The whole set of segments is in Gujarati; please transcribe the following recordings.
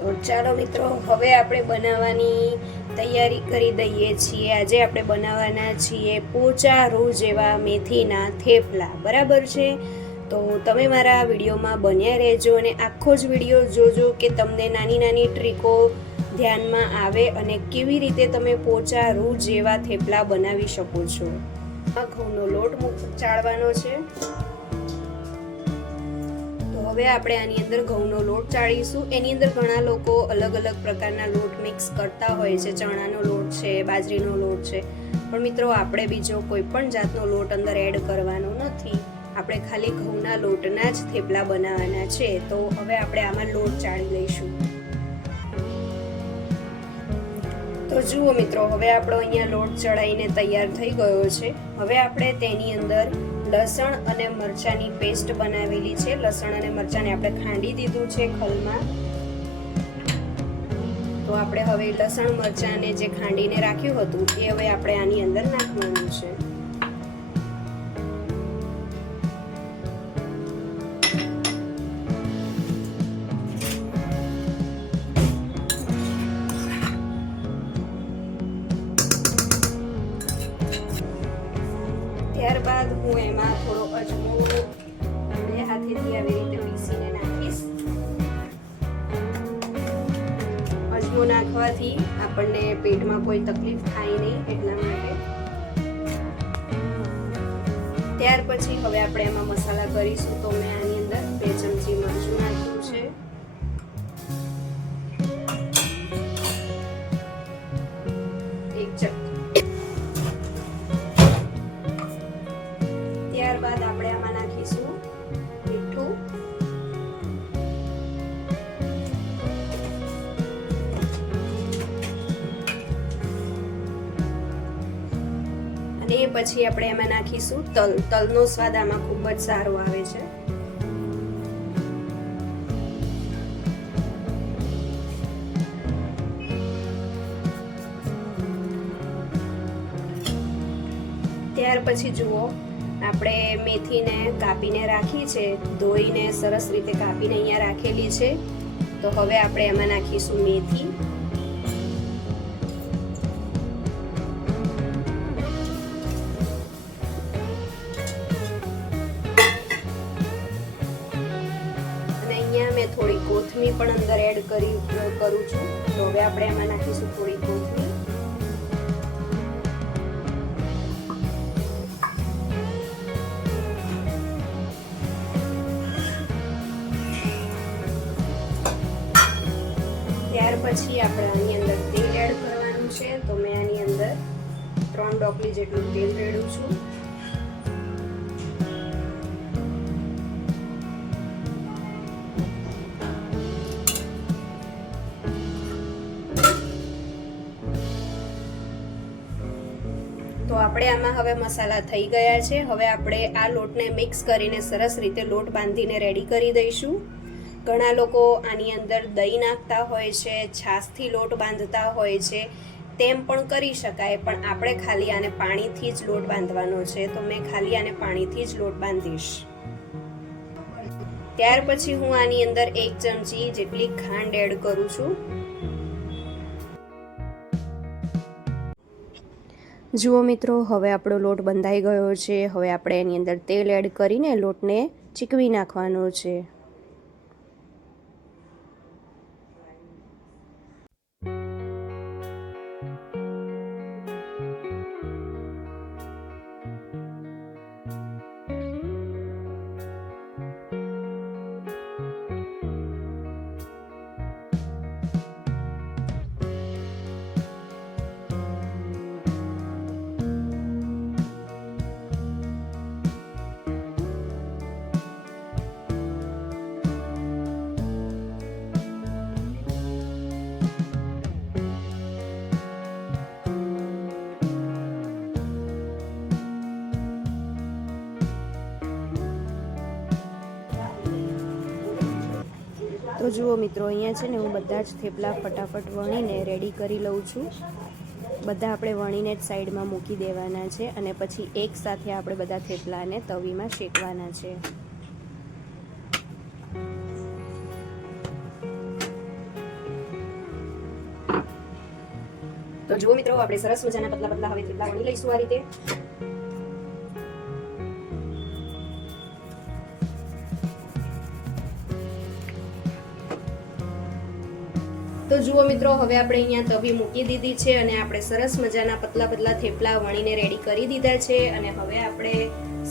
તો ચાલો મિત્રો, હવે આપણે બનાવવાની તૈયારી કરી દઈએ છીએ. આજે આપણે બનાવવાના છીએ પોચા રૂ જેવા મેથીના થેપલા. બરાબર છે? તો તમે મારા વિડીયોમાં બન્યા રહેજો અને આખો જ વીડિયો જોજો કે તમને નાની નાની ટ્રીકો ધ્યાનમાં આવે અને કેવી રીતે તમે પોચા રૂ જેવા થેપલા બનાવી શકો છો. આ ઘઉંનો લોટ ચાળવાનો છે. હવે આપણે આની અંદર ઘઉંનો લોટ ચાળીશું. એની અંદર ઘણા લોકો અલગ અલગ પ્રકારના લોટ મિક્સ કરતા હોય છે. ચણાનો લોટ છે, બાજરીનો લોટ છે. પણ મિત્રો, આપણે બીજો કોઈ પણ જાતનો લોટ અંદર એડ કરવાનો નથી. આપણે ખાલી ઘઉંના લોટના જ થેપલા બનાવવાના છે. તો હવે આપણે આમાં લોટ ચાળી લઈશું. તો જુઓ મિત્રો, હવે આપણો અહીંયા લોટ ચડાઈને તૈયાર થઈ ગયો છે. હવે આપણે તેની અંદર લસણ અને મરચાંની પેસ્ટ બનાવેલી છે. લસણ અને મરચાંને આપણે ખાંડી દીધું છે ખલમાં. તો આપણે હવે લસણ, મરચાંને જે ખાંડીને રાખ્યું હતું, એ હવે આપણે આની અંદર નાખવાનું છે. ત્યારબાદ હું એમાં થોડો અજમો બે હાથેથી આવી રીતે પીસીને નાખીશ. અજમો નાખવાથી આપણને પેટમાં કોઈ તકલીફ થાય નહીં એટલા માટે. ત્યાર પછી હવે આપણે એમાં મસાલા કરીશું તો મેં આની અંદર બે ચમચી મરચું નાખ્યું છે. એ પછી આપણે એમાં નાખીશું તલ. તલનો સ્વાદ આમાં ખૂબ જ સારો આવે છે. ત્યાર પછી જુઓ, આપણે મેથીને કાપીને રાખી છે. ધોઈને સરસ રીતે કાપીને અહીંયા રાખેલી છે. તો હવે આપણે એમાં નાખીશું મેથી. થોડી પણ અંદર એડ કરી, કરું છું. તો હવે આપણે એમાં નાખીશું થોડી કોથમીર. ત્યાર પછી આપણે આની અંદર તેલ એડ કરવાનું છે. તો મેં આની અંદર ત્રણ ડોકલી જેટલું તેલ રેડું છું. તો આપણે આમાં હવે મસાલા થઈ ગયા છે. હવે આપણે આ લોટને મિક્સ કરીને સરસ રીતે લોટ બાંધીને રેડી કરી દઈશું. ઘણા લોકો આની અંદર દહીં નાખતા હોય છે, છાશથી લોટ બાંધતા હોય છે, તેમ પણ કરી શકાય, પણ આપણે ખાલી આને પાણીથી જ લોટ બાંધવાનો છે. તો મેં ખાલી આને પાણીથી જ લોટ બાંધીશ. ત્યાર પછી હું આની અંદર એક ચમચી જેટલી ખાંડ એડ કરું છું. જુઓ મિત્રો, હવે આપણો લોટ બંધાઈ ગયો છે. હવે આપણે એની અંદર તેલ એડ કરીને લોટને ચીકવી નાખવાનો છે. જુઓ મિત્રો, અહીંયા છે ને હું બધા જ થેપલા ફટાફટ વણીને રેડી કરી લઉં છું. બધા આપણે વણીને જ સાઈડમાં મૂકી દેવાના છે અને પછી એક સાથે આપણે બધા થેપલાને તવીમાં શેકવાના છે. તો જુઓ મિત્રો, આપણે સરસ મજાના પતલા પતલા હવે થેપલા વણી લઈશું આ રીતે. તો જુઓ મિત્રો, હવે આપણે અહીંયા તવી મૂકી દીધી છે અને આપણે સરસ મજાના પતલા પતલા થેપલા વણીને રેડી કરી દીધા છે અને હવે આપણે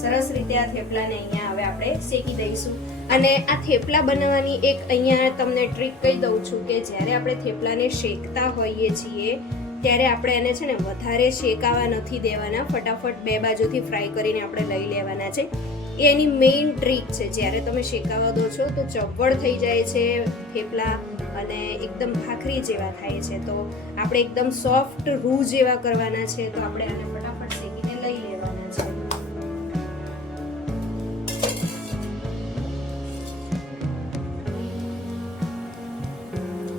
સરસ રીતે આ થેપલાને અહીંયા હવે આપણે શેકી દઈશું. અને આ થેપલા બનાવવાની એક અહીંયા તમને ટ્રીક કહી દઉં છું કે જ્યારે આપણે થેપલાને શેકતા હોઈએ છીએ, ત્યારે આપણે એને છે ને વધારે શેકાવા નથી દેવાના. ફટાફટ બે બાજુથી ફ્રાય કરીને આપણે લઈ લેવાના છે. એ એની મેઇન ટ્રીક છે. જ્યારે તમે શેકાવા દો છો તો ચવડ થઈ જાય છે. થેપલા અને એકદમ ભાખરી જેવા થાય છે. તો આપણે એકદમ સોફ્ટ રૂ જેવા કરવાના છે, તો આપણે આને ફટાફટ શેકીને લઈ લેવાના છે.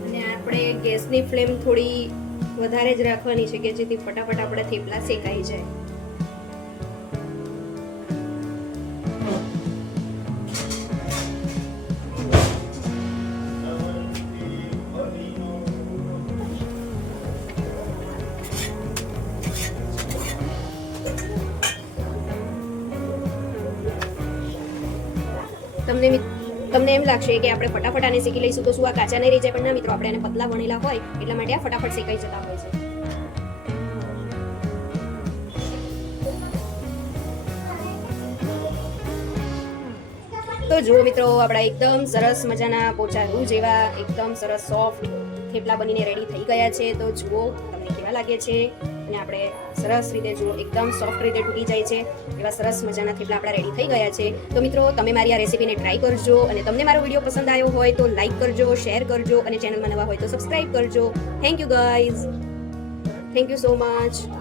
અને આપણે ગેસની ફ્લેમ થોડી વધારે જ રાખવાની છે કે જેથી ફટાફટ આપણે થેપલા શેકાઈ જાય. તમને તમને એમ લાગશે કે આપણે ફટાફટ આને શીખી લઈશું તો શું આ કાચા નહીં રહી જાય પણ ના મિત્રો, આપણે એને પતલા વણેલા હોય એટલા માટે આ ફટાફટ શેકાઈ જતા હોય છે. તો જુઓ મિત્રો, આપણા એકદમ સરસ મજાના પોચા રૂ જેવા એકદમ સરસ સોફ્ટ થેપલા બનીને રેડી થઈ ગયા છે. તો જુઓ તમને કેવા લાગે છે? અને આપણે સરસ રીતે જુઓ, એકદમ સોફ્ટ રીતે તૂટી જાય છે. એવા સરસ મજાના થેપલા આપણા રેડી થઈ ગયા છે. તો મિત્રો, તમે મારી આ રેસીપીને ટ્રાય કરજો અને તમને મારો વીડિયો પસંદ આવ્યો હોય તો લાઈક કરજો શેર કરજો અને ચેનલમાં નવા હોય તો સબસ્ક્રાઈબ કરજો. Thank you guys thank you so much